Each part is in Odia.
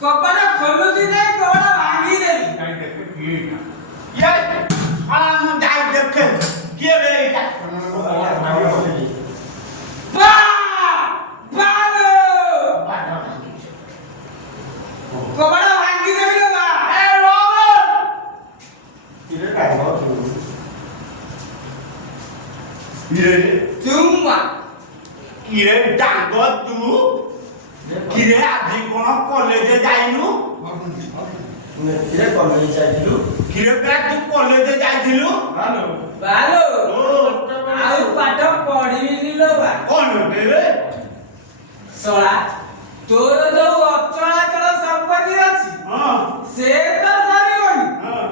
କବାଟ ଖୋଲୁଛି ନାଇଁ କବାଟ ଭାଙ୍ଗି ଦେବି। ये साला हम जाई देखे के रे एटा ବା ବାଲୋ କବାଟ ଭାଙ୍ଗି ଦେବି ଲୋ ବା। ए रोबर्ट ये ଚୁମ୍ମା किरे डांग तू किरे आजी कोन कॉलेज जाइनु किरे पे तू कॉलेज जाइथिलु ବାଲୋ ओ ଆଉ ପାଠ ପଢିବିନି ଲୋ ବା। कोन रे ଶଳା ତୋର ଯୋଉ ଅଚଳାଚଳ ସମ୍ପତ୍ତି ଅଛି हां ସେ ତ ସରିବନି। हां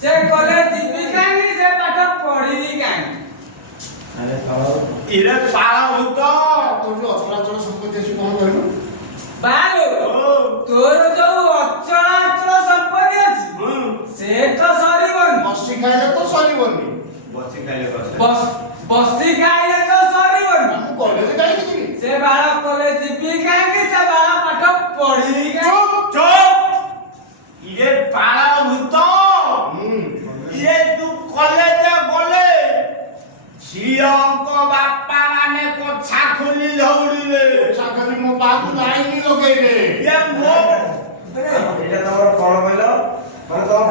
ସେ କଲେଜ ଯିବି କାହିଁକି ସେ ପାଠ ପଢିବି କାହିଁକି। इरे पाला भूत ବାଲୋ ତୋର ଯୋଉ ଅଚଳାଚଳ ସମ୍ପତ୍ତି ଅଛି ସେ ତ ସରିବନି। बसी खाइले तो सरीबनी ବସି ଖାଇଲେ ତ ସରିବନି। हम कॉलेज जाई कि ସେ ବାଳ କଲେଜ ଯିବି କାହିଁକି ସେ ବାଳ ପାଠ ପଢିବି କାହିଁକି। चुप चुप इरे पाला भूत इरे तू कॉलेज गले झियंक बापा माने कोछा खोली धौड़िले साखरी मो बाबू लाइन लगे रे ये मो এটা তোমার কোন কইলো মানে তোমার